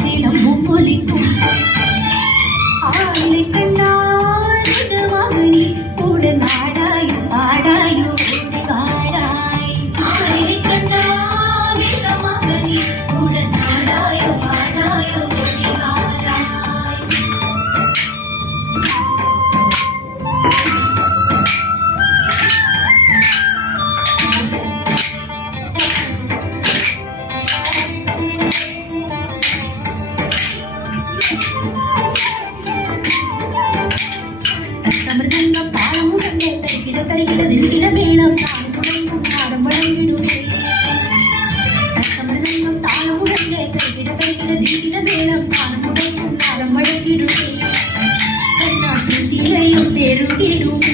சிலம்பும் ஒலிக்கும் ஆலை கண்ணாய் மகனி கூட நாடாயோ ஆடாயோ வாராய் ஆலை கண்ணாய் மகனி கூட நாடாயோ ஆடாயோ வாராய் தமிழ்நாடு பாலமுடனே தருகிட தருகிட திருகிட மேளம் தானும் முழங்கும் நாடம் வழங்கிடுவே தமிழ்நாடு தாளமுடனே தருகிட தருகிட திருகிட மேளம் தானும் முழங்கும் நாடம் வழங்கிடுவே கண்ணா சுதிலையும் தெருகிடும்